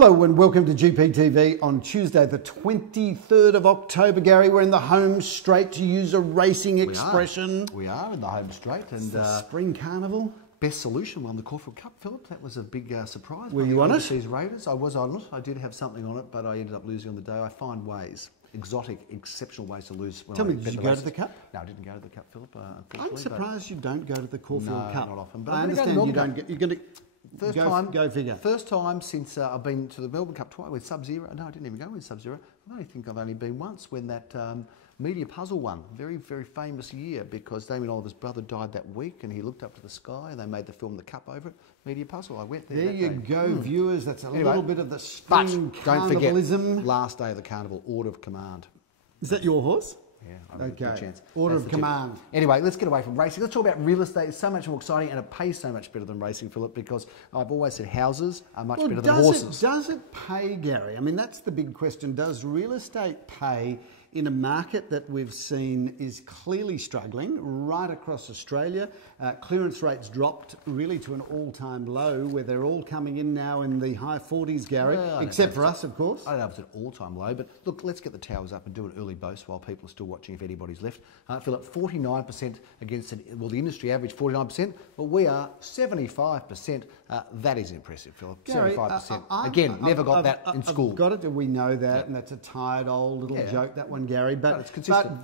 Hello and welcome to GPTV on Tuesday the 23rd of October. Gary, we're in the home straight, to use a racing expression. We are in the home straight. And the Spring Carnival. Best Solution won the Caulfield Cup, Philip. That was a big surprise. Were you on it? Overseas Raiders. I was on it. I did have something on it, but I ended up losing on the day. I find ways, exotic, exceptional ways to lose. Tell me, did you go to the Cup? No, I didn't go to the Cup, Philip, unfortunately. I'm surprised you don't go to the Caulfield Cup. No, not often. But I understand you don't get... You're going to... Go figure. First time since I've been to the Melbourne Cup twice with Sub-Zero. No, I didn't even go with Sub-Zero. I think I've only been once when that media puzzle won. Very, very famous year because Damien Oliver's brother died that week and he looked up to the sky and they made the film The Cup over it. Media puzzle. I went there. There you go, viewers. That's a little bit of the spring but carnivalism. Don't forget, last day of the carnival, Order of Command. Is that your horse? Yeah, I have a good chance. Order of Command. Anyway, let's get away from racing. Let's talk about real estate. It's so much more exciting and it pays so much better than racing, Philip, because I've always said houses are much better than horses. Does it pay, Gary? I mean, that's the big question. Does real estate pay in a market that we've seen is clearly struggling right across Australia? Clearance rates dropped really to an all-time low where they're all coming in now in the high 40s, Gary, except for us, of course. I don't know if it's an all-time low, but look, let's get the towers up and do an early boast while people are still watching, if anybody's left. Philip, 49% against, the industry average 49%, but we are 75%. That is impressive, Philip. Gary, 75%. Again, never got that in school. Got it, we know that, and that's a tired old little joke, that one, Gary. But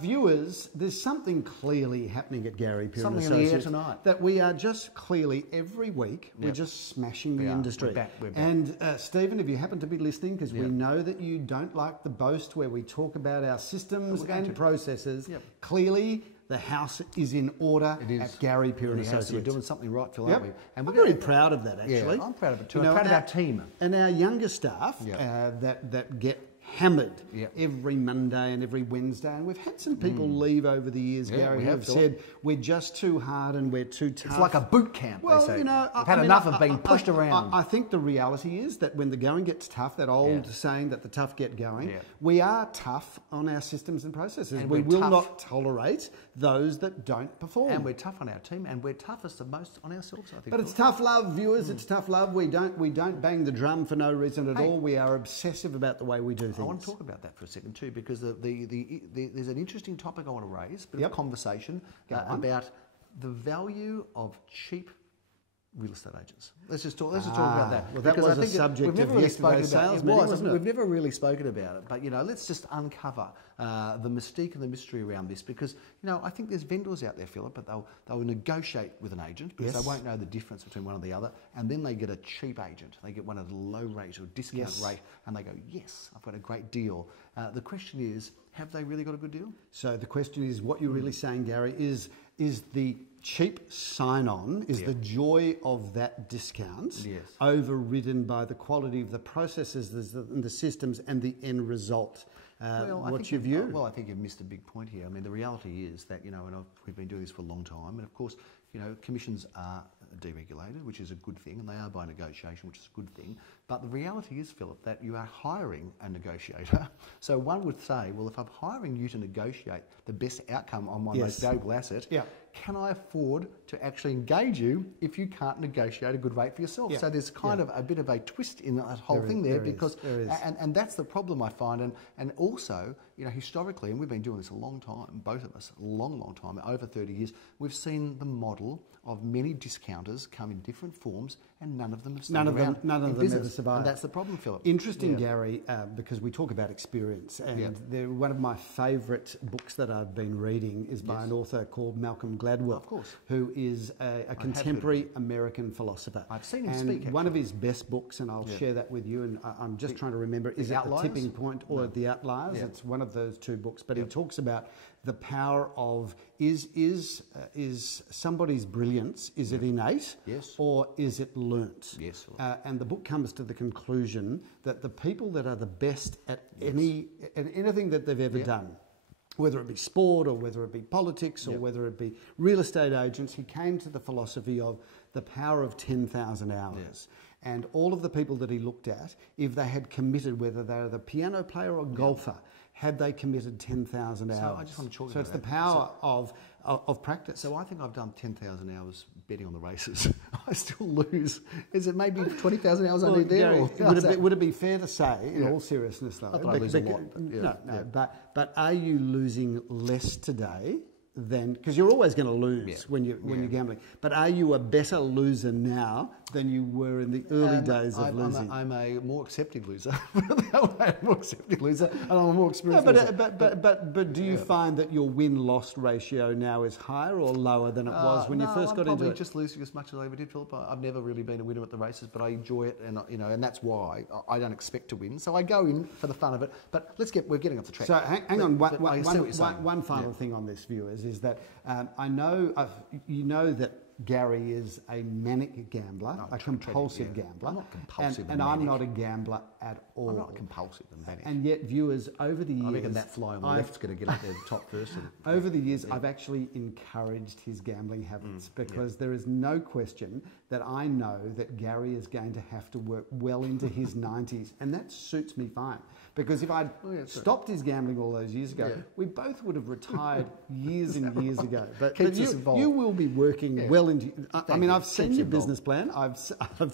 viewers, there's something clearly happening at Gary Pier Something in the air tonight. That we are just clearly, every week, we're just smashing the industry. We're back. And Stephen, if you happen to be listening, because we know that you don't like the boast where we talk about our systems and processes, clearly the house is in order at Gary Pier Associates. We're doing something right, Phil, aren't we? And we're very proud of that, actually. Yeah, I'm proud of it too. I'm proud of our team. And our younger staff that get hammered every Monday and every Wednesday, and we've had some people leave over the years, Gary, who have said we're just too hard and we're too tough. It's like a boot camp, they say. We've had enough of being pushed around. I think the reality is that when the going gets tough, that old saying that the tough get going, we are tough on our systems and processes. And we will not tolerate those that don't perform. And we're tough on our team, and we're toughest the most on ourselves, I think. But it's tough love, viewers. It's tough love. We don't bang the drum for no reason at all. We are obsessive about the way we do things. I want to talk about that for a second too, because there's an interesting topic I want to raise, a bit of conversation about the value of cheap real estate agents. Let's just talk about that. Well, that was a subject of yesterday's sales meeting, wasn't it? We've never really spoken about it, but let's just uncover the mystique and the mystery around this, because I think there's vendors out there, Philip, but they'll negotiate with an agent because they won't know the difference between one and the other, and then they get a cheap agent. They get one at a low rate or discount rate, and they go, yes, I've got a great deal. The question is, have they really got a good deal? So the question is, what you're really saying, Gary, is the cheap sign-on, is the joy of that discount overridden by the quality of the processes and the systems and the end result? What's your view? Well, I think you've missed a big point here. I mean, the reality is that, and we've been doing this for a long time, and of course, commissions are deregulated, which is a good thing, and they are by negotiation, which is a good thing. But the reality is, Philip, that you are hiring a negotiator. So one would say, well, if I'm hiring you to negotiate the best outcome on my most valuable asset, can I afford to actually engage you if you can't negotiate a good rate for yourself? So there's kind of a bit of a twist in that whole thing there, because and that's the problem I find. And also, historically, and we've been doing this a long time, both of us, a long time, over 30 years, we've seen the model of many discounters come in different forms, and none of them have stayed around. None of them ever survived. And that's the problem, Philip. Interesting, Gary, because we talk about experience, and one of my favourite books that I've been reading is by an author called Malcolm Gladwell, who is a contemporary American philosopher. I've seen him speak. One of his best books, and I'll share that with you, and I'm just trying to remember, is it The Tipping Point or The Outliers? It's one of those two books, but he talks about the power of is somebody's brilliance, is it innate or is it learnt? And the book comes to the conclusion that the people that are the best at anything that they've ever done, whether it be sport or whether it be politics or whether it be real estate agents, he came to the philosophy of the power of 10,000 hours. And all of the people that he looked at, if they had committed, whether they're the piano player or golfer, had they committed 10,000 hours. So I just want to talk about it's the power of practice. So I think I've done 10,000 hours betting on the races. I still lose. Is it maybe 20,000 hours I need there? Gary, Or would it be fair to say, in all seriousness though, not that I lose a lot, but are you losing less today than, because you're always going to lose when you're gambling, but are you a better loser now than you were in the early days of losing? I'm a more accepting loser. I'm a more accepting loser, and I'm a more experienced loser. But do you find that your win-loss ratio now is higher or lower than it was when you first got into it? I'm probably just losing as much as I ever did, Philip. I've never really been a winner at the races, but I enjoy it, and and that's why I don't expect to win. So I go in for the fun of it. But we're getting off the track. So hang on, one final thing on this, viewers, is that I know you know that Gary is a manic gambler, a compulsive gambler. I'm not compulsive and I'm not a gambler at all. I'm not compulsive and manic. And yet, viewers, over the years... I reckon that fly on the left's going to get up there top first. Over the years, I've actually encouraged his gambling habits because there is no question that I know that Gary is going to have to work well into his 90s, and that suits me fine. Because if I'd stopped his gambling all those years ago, we both would have retired years and years ago. But you will be working well into... I mean, I've seen your business plan, I've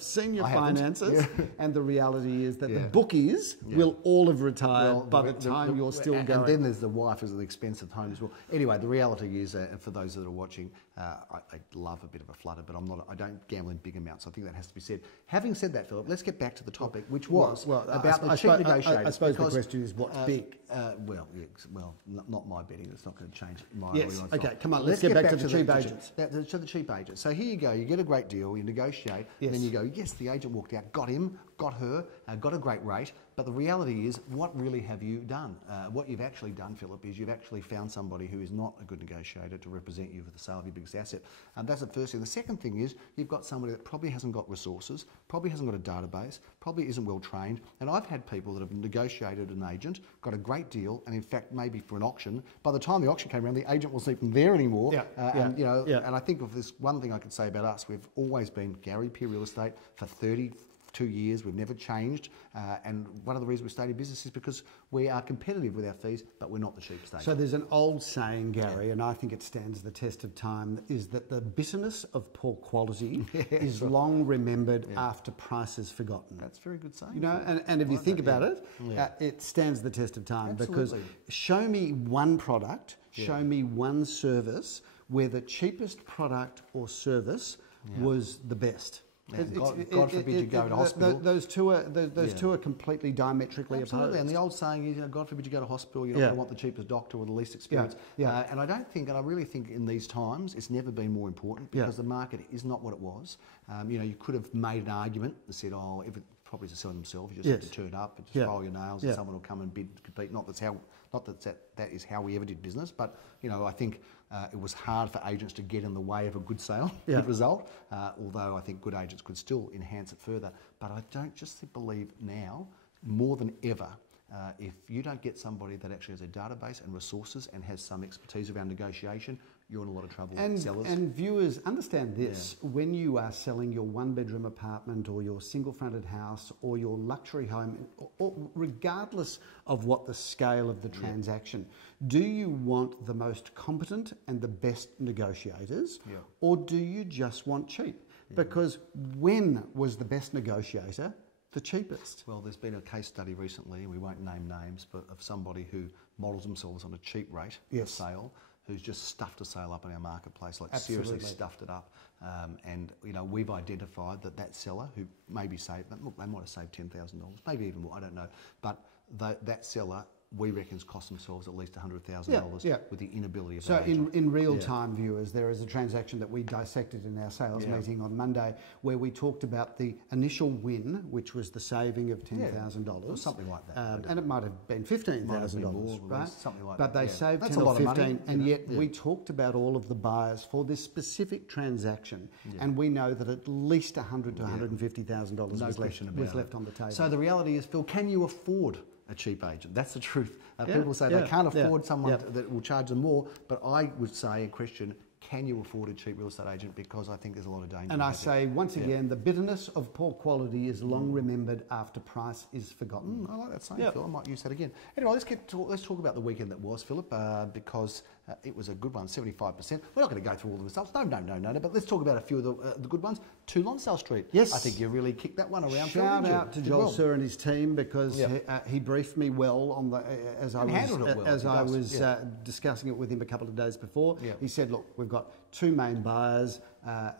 seen your finances, and the reality is that the bookies will all have retired by the time you're still going. And then there's the wife as an expense at home as well. Anyway, the reality is, for those that are watching, I love a bit of a flutter, but I don't gamble in big amounts. I think that has to be said. Having said that, Philip, let's get back to the topic, which was about the cheap negotiators. I suppose the question is what's big. Not my betting. It's not going to change my. Yes. Okay. Come on. Let's get back to the cheap agents. To the cheap agents. So here you go. You get a great deal. You negotiate, and then you go. Yes, the agent walked out, got him, got her, got a great rate. But the reality is, what really have you done? What you've actually done, Philip, is you've actually found somebody who is not a good negotiator to represent you for the sale of your biggest asset. That's the first thing. The second thing is you've got somebody that probably hasn't got resources, probably hasn't got a database, probably isn't well trained. And I've had people that have negotiated an agent, got a great deal, and in fact, maybe for an auction, by the time the auction came around, the agent wasn't even there anymore. And I think of this one thing I could say about us, we've always been Gary Peer Real Estate for 32 years. We've never changed, and one of the reasons we stayed in business is because we are competitive with our fees, but we're not the cheapest agent. So there's an old saying, Gary, and I think it stands the test of time, is that the bitterness of poor quality is long remembered after price is forgotten. That's a very good saying. You know, and if you think about it, it stands the test of time. Because show me one product, show me one service where the cheapest product or service was the best. God forbid you go to hospital. Those two are completely diametrically opposed. And the old saying is, God forbid you go to hospital, you're not going to want the cheapest doctor or the least experienced. And I really think in these times, it's never been more important because the market is not what it was. You could have made an argument and said, if properties are selling themselves, you just have to turn up and just file your nails and someone will come and bid and compete. Not that is how we ever did business, but I think it was hard for agents to get in the way of a good sale, good result, although I think good agents could still enhance it further. But I don't just believe now, more than ever, if you don't get somebody that actually has a database and resources and has some expertise around negotiation, you're in a lot of trouble, sellers. And viewers, understand this. When you are selling your one-bedroom apartment or your single-fronted house or your luxury home, or regardless of what the scale of the transaction, do you want the most competent and the best negotiators, or do you just want cheap? Because when was the best negotiator the cheapest? Well, there's been a case study recently, and we won't name names, but of somebody who models themselves on a cheap rate for sale, who's just stuffed a sale up in our marketplace, seriously stuffed it up. And we've identified that seller who maybe saved, look, they might have saved $10,000, maybe even more, I don't know, but that seller, we reckon, cost themselves at least $100,000 with the inability of So in real time, viewers, there is a transaction that we dissected in our sales meeting on Monday where we talked about the initial win, which was the saving of $10,000. Something like that. And it might have been $15,000, right? Something like that. But they saved That's 10 or 15, money, and yet we talked about all of the buyers for this specific transaction, and we know that at least $100,000 to $150,000 was left on the table. So the reality is, Phil, can you afford a cheap agent? That's the truth. People say they can't afford someone that will charge them more, but I would say and question, can you afford a cheap real estate agent? Because I think there's a lot of danger. And I say, once again, the bitterness of poor quality is long remembered after price is forgotten. I like that saying, Phil. I might use that again. Anyway, let's talk about the weekend that was, Philip, because it was a good one, 75%. We're not going to go through all the results. No. But let's talk about a few of the good ones. to Lonsdale Street. Yes. I think you really kicked that one around. Shout out to Joel Sir and his team, because he briefed me well on the as I was discussing it with him a couple of days before. Yep. He said, look, we've got two main buyers,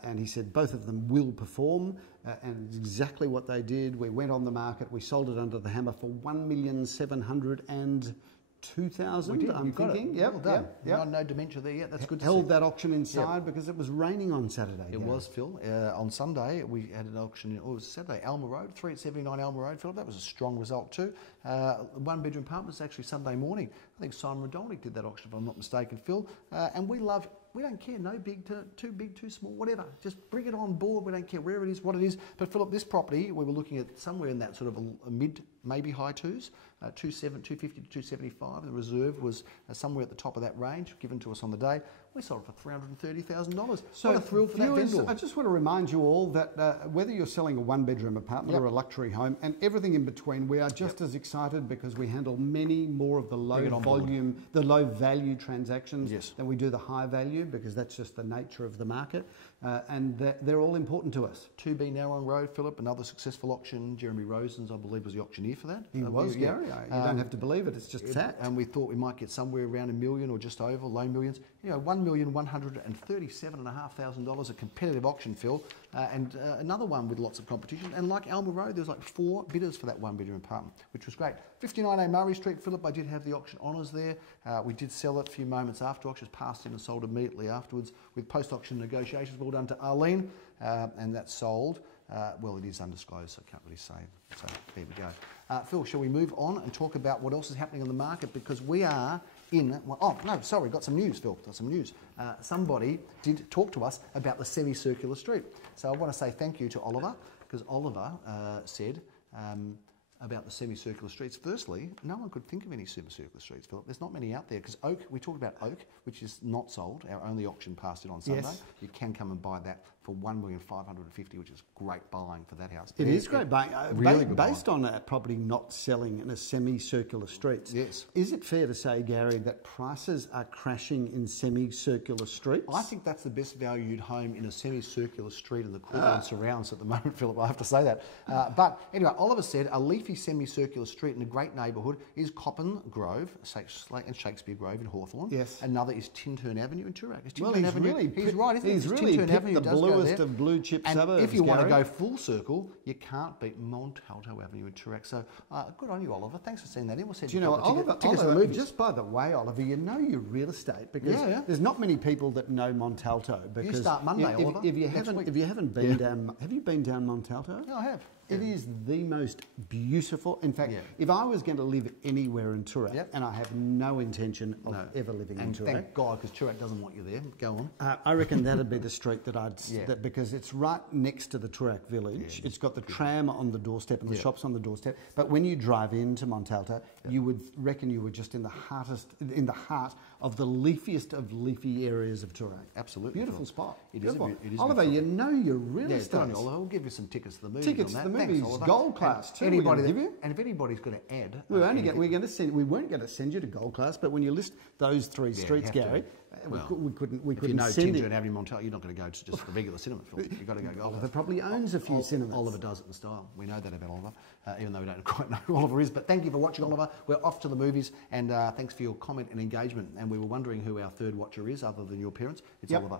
and he said both of them will perform, and it's exactly what they did. We went on the market, we sold it under the hammer for $1,702,000. I'm thinking. Yep, well done. Yep. No dementia there yet. That's good to Held see. that auction inside because it was raining on Saturday. It was, Phil. On Sunday, we had an auction. It was Saturday, Alma Road, 379 Alma Road, Phil. That was a strong result too. One bedroom apartment was actually Sunday morning. I think Simon Rodolnik did that auction, if I'm not mistaken, Phil. And we don't care, no big, too big, too small, whatever. Just bring it on board. We don't care where it is, what it is. But Philip, this property, we were looking at somewhere in that sort of a mid, maybe high twos, 250 to 275. The reserve was somewhere at the top of that range, given to us on the day. We sold it for $330,000. So what a thrill for viewers, that vendor. I just want to remind you all that whether you're selling a one-bedroom apartment or a luxury home and everything in between, we are just as excited because we handle many more of the low volume, the low value transactions than we do the high value, because that's just the nature of the market, and they're all important to us. 2B Narrowing Road, Philip, another successful auction. Jeremy Rosens, I believe, was the auctioneer for that. He was, Gary. You don't have to believe it, it's just fact. And we thought we might get somewhere around $1 million or just over, low millions. You know, $1,137,500, a competitive auction, Phil, and another one with lots of competition. And like Alma Road, there was like 4 bidders for that one-bedroom apartment, which was great. 59A Murray Street, Philip, I did have the auction honours there. We did sell it a few moments after auction, passed in and sold immediately afterwards with post-auction negotiations. Well done to Arlene, and that sold. Well, it is undisclosed, so I can't really say. So there we go. Phil, shall we move on and talk about what else is happening on the market? Because we are in... Well, oh, no, sorry, got some news, Phil. Got some news. Somebody did talk to us about the semicircular street. So I want to say thank you to Oliver, because Oliver said... about the semicircular streets. Firstly, no one could think of any semicircular streets, Philip. There's not many out there, because Oak, we talked about Oak, which is not sold. Our only auction passed it on Sunday. Yes. You can come and buy that for $1,550,000, which is great buying for that house. It is great buying. Really based on a property not selling in a semicircular streets. Yes. Is it fair to say, Gary, that prices are crashing in semicircular streets? I think that's the best valued home in a semicircular street in the Queensland surrounds at the moment, Philip. I have to say that. But anyway, Oliver said a leafy semicircular street in a great neighbourhood is Coppin Grove and Shakespeare Grove in Hawthorn. Yes. Another is Tintern Avenue in Toorak. Well, he's right, isn't he? He's really Tintern Avenue the bluest of blue chip suburbs. If you want to go full circle, you can't beat Montalto Avenue in Toorak. So good on you, Oliver. Thanks for seeing that in. We'll send you know, Oliver, just by the way, Oliver, you know your real estate, because there's not many people that know Montalto. Because you start Monday, Oliver. If you haven't been down, have you been down Montalto? No, I have. It is the most beautiful. In fact, if I was going to live anywhere in Toorak, and I have no intention of ever living in Toorak. Thank God, because Toorak doesn't want you there. Go on. I reckon that'd be the street that because it's right next to the Toorak village. It's got the tram on the doorstep and the shops on the doorstep. But when you drive into Montalto, you would reckon you were just in the heart of the leafiest of leafy areas of Toorak. Absolutely. Beautiful spot. It is. Oliver, you know your real estate. Oliver, we'll give you some tickets to the movies. Tickets to the movies, Gold Class too. And if anybody's going to add, we weren't going to send you to Gold Class, but when you list those 3 streets, Gary, we couldn't. If you know Tintern Avenue, Montalto, you're not going to go to just the regular cinema film. You've got to go Gold Class. Oliver probably owns a few cinemas. Oliver does it in style. We know that about Oliver, even though we don't quite know who Oliver is. But thank you for watching, Oliver. We're off to the movies, and thanks for your comment and engagement. And we were wondering who our third watcher is, other than your parents. It's Oliver.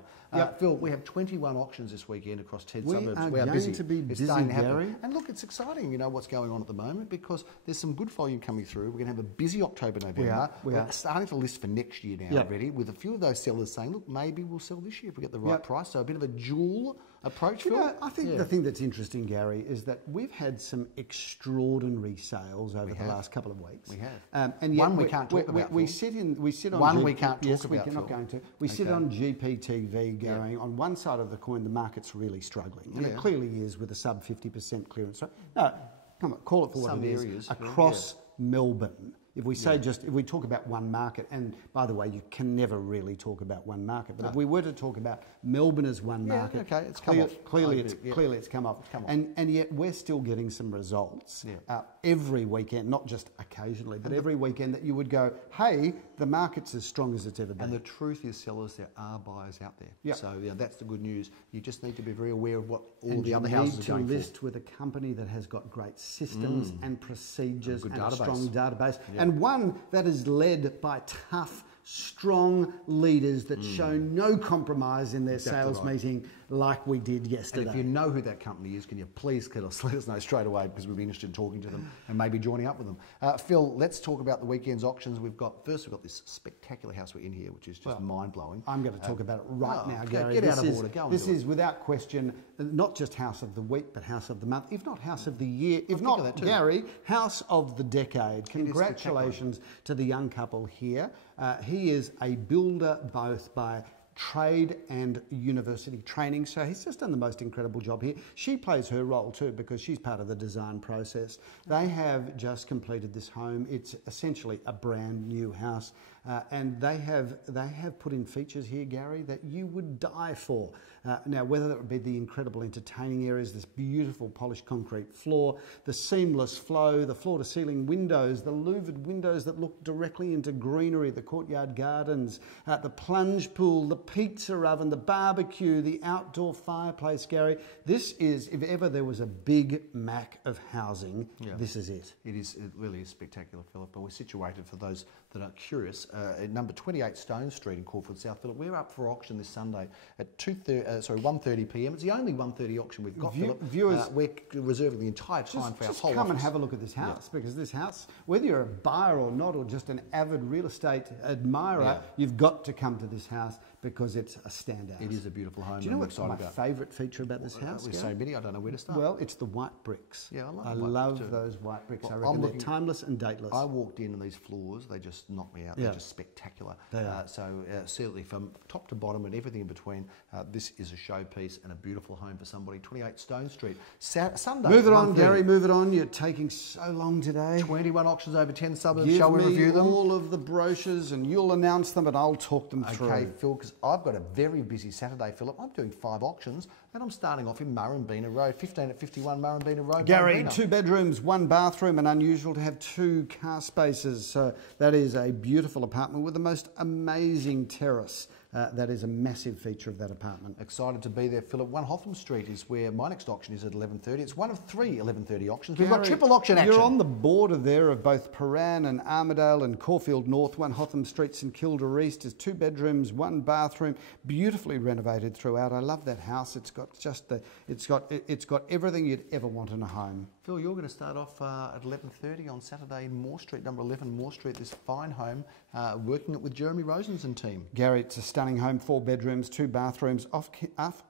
Phil, we have 21 auctions this weekend across 10 suburbs. We are going to be busy, Gary. And look, it's exciting, you know, what's going on at the moment, because there's some good volume coming through. We're going to have a busy October, November. We're starting to list for next year now already, with a few of those sellers saying, look, maybe we'll sell this year if we get the right price. So a bit of a dual approach, Phil. You know, I think the thing that's interesting, Gary, is that we've had some extraordinary sales over the last couple of weeks. We have. And yet one we can't talk about. We sit on one we can't talk yes, about. Yes, we're not going to. We sit on GPTV going, on one side of the coin, the market's really struggling. And it clearly is, with a sub 50% clearance rate. No, come on, call it for what it is. Across Melbourne, If we say if we talk about one market, and by the way, you can never really talk about one market, but if we were to talk about Melbourne as one market, okay, it's come off. Clearly it's come off. And yet we're still getting some results every weekend, not just occasionally, but every weekend that you would go, hey, the market's as strong as it's ever been. And the truth is, sellers, there are buyers out there. Yep. So that's the good news. You just need to be very aware of what all the other houses are going for. You need to list with a company that has got great systems and procedures and a strong database. Yep. And one that is led by tough, strong leaders that show no compromise in their sales meeting like we did yesterday. And if you know who that company is, can you please let us know straight away, because we'd be interested in talking to them and maybe joining up with them. Phil, let's talk about the weekend's auctions. We've got this spectacular house we're in here, which is just mind-blowing. I'm going to talk about it right now, Gary. Get out of order. Go on. This is without question not just House of the Week, but House of the Month, if not House of the Year, if not, Gary, House of the Decade. Congratulations to the young couple here. He is a builder both by trade and university training, so he's just done the most incredible job here. She plays her role too, because she's part of the design process. They have just completed this home. It's essentially a brand new house, and they have put in features here, Gary, that you would die for. Now, whether that would be the incredible entertaining areas, this beautiful polished concrete floor, the seamless flow, the floor-to-ceiling windows, the louvered windows that look directly into greenery, the courtyard gardens, the plunge pool, the pizza oven, the barbecue, the outdoor fireplace, Gary. This is, if ever there was a Big Mac of housing, this is it. It really is spectacular, Philip. But we're situated, for those that are curious, at number 28 Stone Street in Caulfield South, Philip. We're up for auction this Sunday at 1:30 p.m. It's the only 1:30 auction we've got, Philip. Viewers, we're reserving the entire time for our whole come and have a look at this house, because this house, whether you're a buyer or not, or just an avid real estate admirer, you've got to come to this house, because it's a standout. It is a beautiful home. Do you know what's my favourite feature about this house? There's so many, I don't know where to start. Well, it's the white bricks. Yeah, I love those white bricks. I reckon they're timeless and dateless. I walked in and these floors, they just knocked me out. They're just spectacular. They are. Certainly from top to bottom and everything in between, this is a showpiece and a beautiful home for somebody. 28 Stone Street. Sunday. Move it on, Gary, move it on. You're taking so long today. 21 auctions over 10 suburbs. Shall we review them? All of the brochures, and you'll announce them and I'll talk them through. Okay, Phil, because I've got a very busy Saturday, Philip. I'm doing 5 auctions, and I'm starting off in Murrumbina Road, 15 at 51 Murrumbina Road. Gary, 2 bedrooms, 1 bathroom, and unusual to have 2 car spaces. So that is a beautiful apartment with the most amazing terrace. That is a massive feature of that apartment. Excited to be there, Philip. 1 Hotham Street is where my next auction is at 11:30. It's one of 3 11:30 auctions. We've got triple auction action. You're on the border there of both Paran and Armidale and Caulfield North. 1 Hotham Street, St Kilda East is 2 bedrooms, 1 bathroom, beautifully renovated throughout. I love that house. It's got it's got everything you'd ever want in a home. Phil, you're going to start off at 11:30 on Saturday in Moore Street, number 11 Moore Street. This fine home, working it with Jeremy Rosens and team. Gary, it's a stunning home, 4 bedrooms, 2 bathrooms,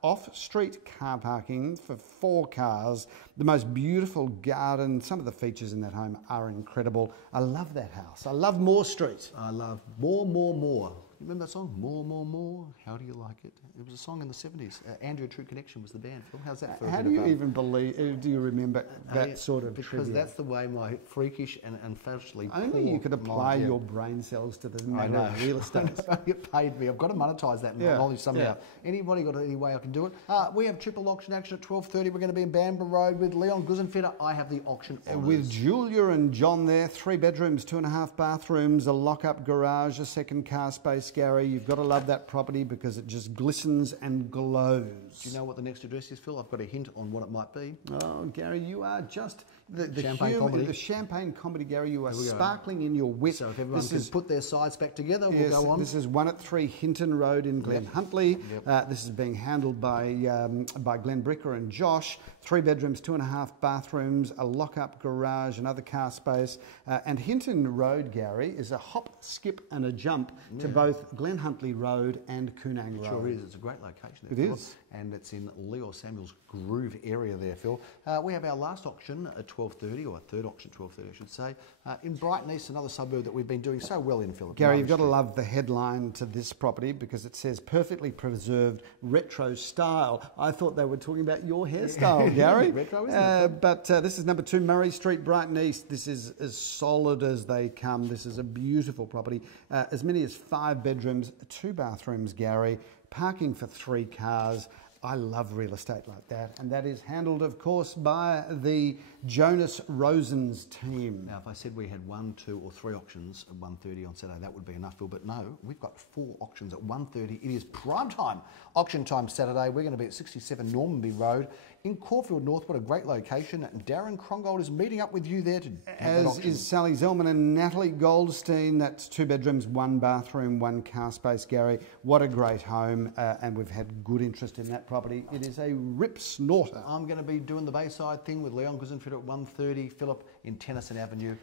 off-street car parking for 4 cars, the most beautiful garden. Some of the features in that home are incredible. I love that house. I love Moore Street. I love More, More, More. You remember that song? More, More, More, how do you like it? It was a song in the 70s. Andrew True Connection was the band, Phil. How's that for How do you even believe, do you remember that sort of Because trivia? that's the way my freakish and fashionably Only you could apply your brain cells to the matter of real estate. It paid me. I've got to monetise that knowledge somehow. Anybody got any way I can do it? We have triple auction action at 12:30. We're going to be in Bamber Road with Leon Guzenfitter. I have the auction honours. With Julia and John there, 3 bedrooms, 2.5 bathrooms, a lock-up garage, a 2nd car space, Gary. You've got to love that property because it just glistens and glows. Do you know what the next address is, Phil? I've got a hint on what it might be. Oh, Gary, you are just the champagne comedy, Gary. You are sparkling in your wit. So if everyone can put their sides back together, we'll go on. This is 1 at 3 Hinton Road in Glen Huntly. This is being handled by Glenn Bricker and Josh. 3 bedrooms, 2.5 bathrooms, a lock-up garage, another car space. And Hinton Road, Gary, is a hop, skip and a jump to both Glen Huntly Road and Koonang Road. It sure is. It's a great location there, Phil. And it's in Leo Samuel's Groove area there, Phil. We have our last auction at 12:30, or a third auction at 12:30, I should say, in Brighton East, another suburb that we've been doing so well in, Philip. Gary, you've got to love the headline to this property because it says perfectly preserved retro style. I thought they were talking about your hairstyle, Gary. Retro, isn't it? But this is number 2 Murray Street, Brighton East. This is as solid as they come. This is a beautiful property. As many as 5 bedrooms, 2 bathrooms, Gary. Parking for 3 cars. I love real estate like that, and that is handled, of course, by the Jonas Rosen's team. Now, if I said we had 1, 2 or 3 auctions at 1:30 on Saturday, that would be enough, Phil, but no, we've got 4 auctions at 1:30. It is prime time. Auction time Saturday. We're going to be at 67 Normanby Road in Caulfield North. What a great location. Darren Krongold is meeting up with you there to have that auction. As is Sally Zellman and Natalie Goldstein. That's 2 bedrooms, 1 bathroom, 1 car space, Gary. What a great home, and we've had good interest in that property. It is a rip snorter. I'm going to be doing the Bayside thing with Leon Guzenfeld at 1:30, Philip in Tennyson Avenue.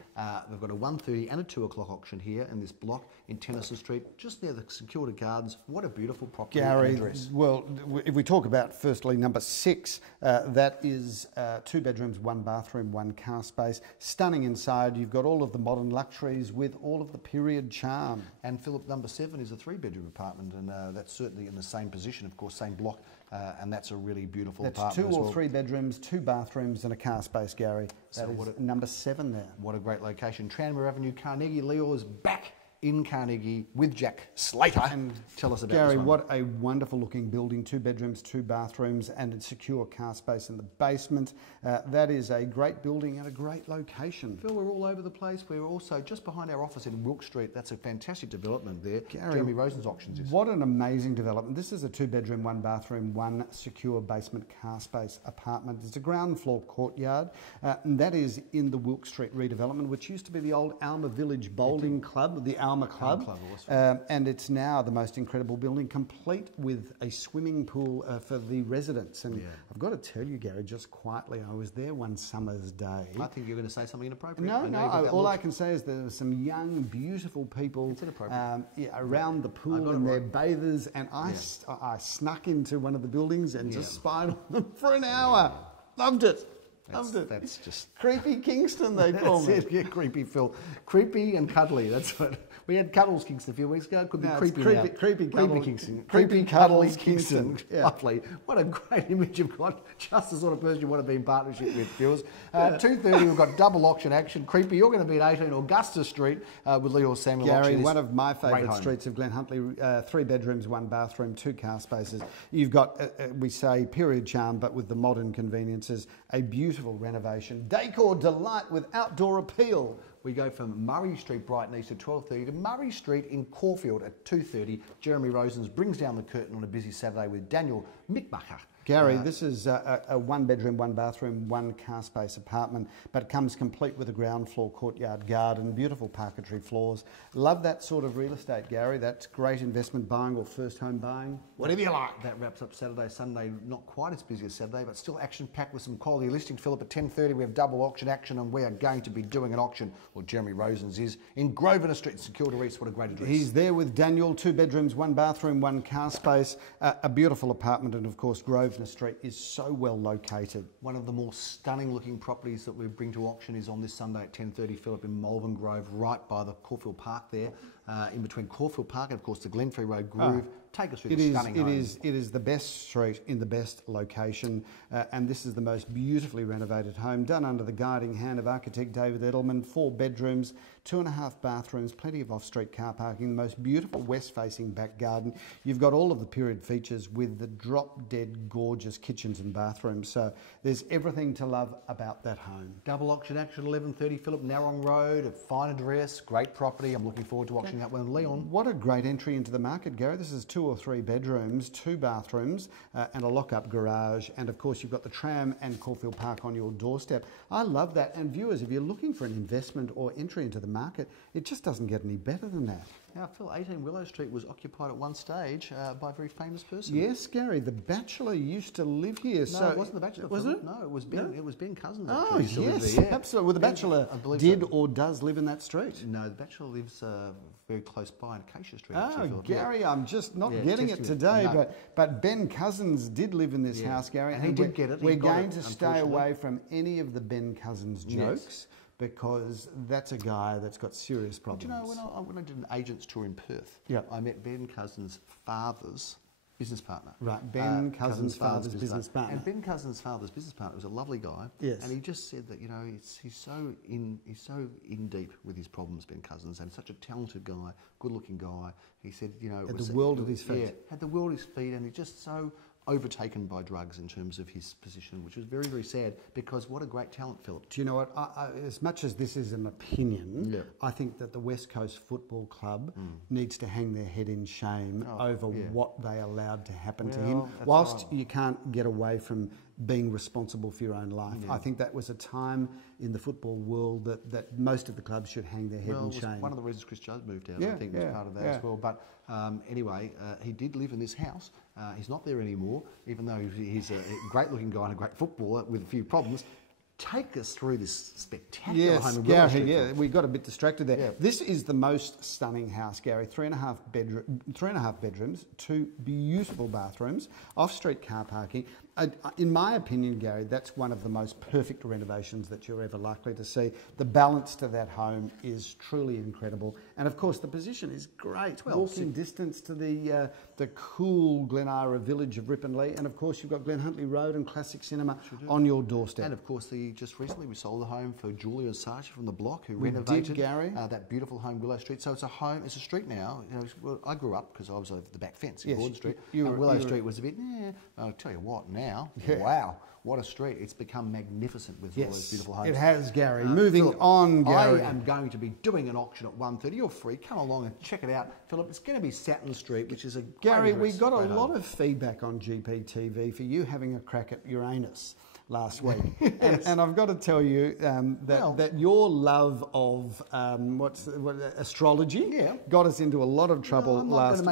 We've got a 1:30 and a 2 o'clock auction here in this block in Tennyson Street, just near the Security Gardens. What a beautiful property. Gary, well, if we talk about firstly number 6, that is 2 bedrooms, 1 bathroom, 1 car space. Stunning inside. You've got all of the modern luxuries with all of the period charm. And Philip, number 7 is a 3-bedroom apartment, and that's certainly in the same position, of course, same block. And that's a really beautiful apartment. That's 2 or 3 bedrooms, 2 bathrooms and a car space, Gary. That is number 7 there. What a great location. Tranmere Avenue, Carnegie. Leo is back in Carnegie with Jack Slater. And tell us about Gary, this one. what a wonderful looking building. 2 bedrooms, 2 bathrooms and a secure car space in the basement. That is a great building at a great location. Phil, we're all over the place. We're also just behind our office in Wilk Street. That's a fantastic development there. Gary, Jeremy Rosen's auctions is. What an amazing development. This is a 2 bedroom, 1 bathroom, 1 secure basement car space apartment. It's a ground floor courtyard. And that is in the Wilk Street redevelopment, which used to be the old Alma Village Bowling Club, the Alma Club. And it's now the most incredible building, complete with a swimming pool for the residents. And I've got to tell you, Gary, just quietly, I was there one summer's day. I think you're going to say something inappropriate. No, all I can say is there were some young, beautiful people around the pool in their bathers, and I snuck into one of the buildings and just spied on them for an hour. Loved it. That's just creepy Kingston, they call me. Yeah, creepy Phil. Creepy and cuddly. That's what we had. Cuddles Kingston a few weeks ago. It could be creepy now. Creepy Kingston. Creepy Cuddles Kingston. Yeah. Lovely. What a great image you've got. Just the sort of person you want to be in partnership with, viewers. 2:30, we've got double auction action. Creepy. You're going to be at 18 Augusta Street with Leo Samuel. Gary, one of my favourite streets of Glen Huntly. 3 bedrooms, 1 bathroom, 2 car spaces. You've got, we say, period charm, but with the modern conveniences. A beautiful renovation. Decor delight with outdoor appeal. We go from Murray Street, Brighton East at 12:30 to Murray Street in Caulfield at 2:30. Jeremy Rosens brings down the curtain on a busy Saturday with Daniel Mickmacher. Gary, this is a 1 bedroom, 1 bathroom, 1 car space apartment, but it comes complete with a ground floor courtyard garden, beautiful parquetry floors. Love that sort of real estate, Gary. That's great investment buying or first home buying, whatever you like. That wraps up Saturday. Sunday, not quite as busy as Saturday, but still action-packed with some quality listings. Philip, at 10:30 we have double auction action, and we are going to be doing an auction, or Jeremy Rosens is, in Grosvenor Street, Security East. What a great address. He's there with Daniel, 2 bedrooms, 1 bathroom, 1 car space, a beautiful apartment, and of course Grosvenor Street is so well located. One of the more stunning looking properties that we bring to auction is on this Sunday at 10:30, Philip, in Malvern Grove, right by the Caulfield Park there, in between Caulfield Park and of course the Glenferrie Road Groove. Take us through the stunning home. It is the best street in the best location, and this is the most beautifully renovated home, done under the guiding hand of architect David Edelman. 4 bedrooms, 2.5 bathrooms, plenty of off-street car parking, the most beautiful west-facing back garden. You've got all of the period features with the drop-dead gorgeous kitchens and bathrooms, so there's everything to love about that home. Double auction action, 11:30, Philip, Narrong Road, a fine address, great property. I'm looking forward to auctioning that one. Leon. What a great entry into the market, Gary. This is 2 or 3 bedrooms, 2 bathrooms, and a lock-up garage, and of course you've got the tram and Caulfield Park on your doorstep. I love that, and viewers, if you're looking for an investment or entry into the market, it just doesn't get any better than that. Now, Phil, 18 Willow Street was occupied at one stage by a very famous person. Yes, Gary, The Bachelor used to live here. No, it wasn't The Bachelor. Was it? No, it was Ben. No? It was Ben Cousins. Oh, yes, yeah. absolutely. Well, The Bachelor did or does live in that street. No, The Bachelor lives very close by in Acacia Street. Oh, actually, Gary, I'm just not getting it today, no. but Ben Cousins did live in this house, Gary. And he did get it. We're going to stay away from any of the Ben Cousins jokes. Because that's a guy that's got serious problems. Do you know, when I did an agent's tour in Perth, I met Ben Cousins' father's business partner. Right, Ben Cousins' father's business partner. And Ben Cousins' father's business partner was a lovely guy. Yes. And he just said that, you know, he's so in deep with his problems, Ben Cousins, and such a talented guy, good-looking guy. He said, you know... Had the world at his feet. Yeah, had the world at his feet, and he's just so overtaken by drugs in terms of his position, which was very, very sad, because what a great talent, Philip. Do you know what? As much as this is an opinion, I think that the West Coast Football Club needs to hang their head in shame over what they allowed to happen to him. Whilst you can't get away from being responsible for your own life, I think that was a time in the football world that most of the clubs should hang their head in shame. One of the reasons Chris Judd moved out, I think, was part of that as well. But anyway, he did live in this house. He's not there anymore, even though he's a great-looking guy and a great footballer with a few problems. Take us through this spectacular home in Willow Street. Yeah, we got a bit distracted there. Yeah. This is the most stunning house, Gary. 3.5 bedrooms, 2 beautiful bathrooms, off-street car parking. In my opinion, Gary, that's one of the most perfect renovations that you're ever likely to see. The balance to that home is truly incredible. And of course, the position is great. Walking distance to the cool Glen Ira village of Ripponlea. And of course, you've got Glen Huntly Road and Classic Cinema on your doorstep. And of course, just recently we sold the home for Julia and Sasha from the block, who renovated Gary. That beautiful home, Willow Street. So it's a home, it's a street now. You know, I grew up because I was over the back fence in Broad Street. Willow Street was a bit, I'll tell you what, now, wow, what a street. It's become magnificent with all those beautiful homes. It has, Gary. Moving Philip, on, Gary. I am going to be doing an auction at 1:30. You're free. Come along and check it out. Philip, it's going to be Satin Street, which is a Gary, we got a lot of feedback on GPTV for you having a crack at Uranus last week. and I've got to tell you that your love of astrology got us into a lot of trouble last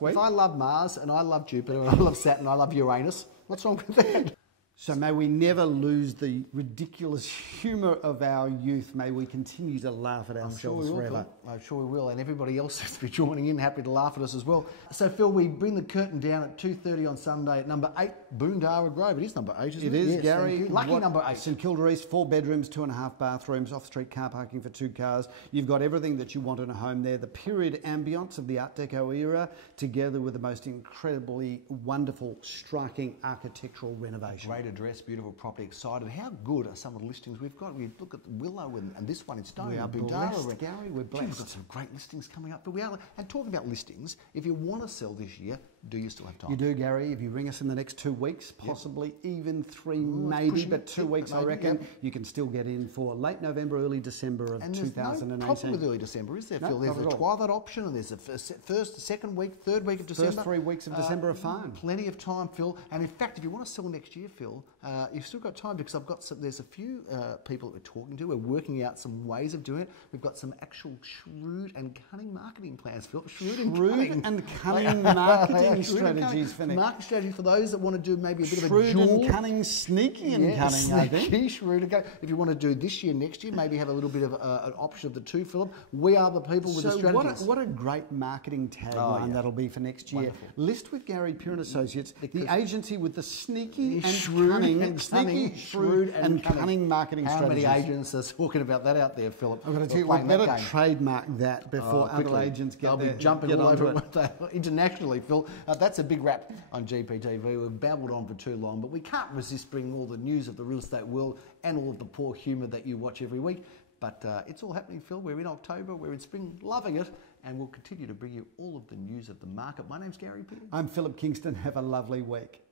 week. If I love Mars and I love Jupiter and I love Saturn, I love Uranus, what's wrong with that? So may we never lose the ridiculous humour of our youth. May we continue to laugh at ourselves forever. I'm sure we will, and everybody else has to be joining in, happy to laugh at us as well. So, Phil, we bring the curtain down at 2:30 on Sunday at number 8, Boondara Grove. It is number 8, isn't it? It is, Gary. Lucky number 8. St Kilda East, 4 bedrooms, 2.5 bathrooms, off-street car parking for 2 cars. You've got everything that you want in a home there. The period ambience of the Art Deco era, together with the most incredibly wonderful, striking architectural renovation. Great address, beautiful property, excited. How good are some of the listings we've got? We look at Willow and this one in Stone. We are blessed, Gary. We're blessed. We've got some great listings coming up. But we are, and talking about listings, if you want to sell this year, do you still have time? You do, Gary. If you ring us in the next 2 weeks, possibly even 3, maybe, but 2 weeks, I reckon, you can still get in for late November, early December of 2018. No problem with early December, is there, Phil? There's a twilight option, and there's a first, second week, third week of December. First 3 weeks of December are fine. Plenty of time, Phil. And in fact, if you want to sell next year, Phil, you've still got time, because there's a few people that we're talking to. We're working out some ways of doing it. We've got some actual shrewd and cunning marketing plans, Phil. Shrewd and cunning marketing strategies for next. Marketing strategy for those that want to do maybe a bit shrewd of a dual. And cunning, sneaky and cunning, I think. Shrewd and cunning. If you want to do this year, next year, maybe have a little bit of an option of the two, Philip. We are the people with the strategies. What a great marketing tagline that'll be for next year. Wonderful. List with Gary Pure and Associates, the agency with the sneaky and cunning, shrewd and cunning marketing strategies. How many agents are talking about that out there, Philip? I'm going to tell you, we better trademark that before other agents get They'll be jumping all over it internationally, Phil. That's a big wrap on GPTV. We've babbled on for too long, but we can't resist bringing all the news of the real estate world and all of the poor humour that you watch every week. But it's all happening, Phil. We're in October, we're in spring, loving it, and we'll continue to bring you all of the news of the market. My name's Gary P. I'm Philip Kingston. Have a lovely week.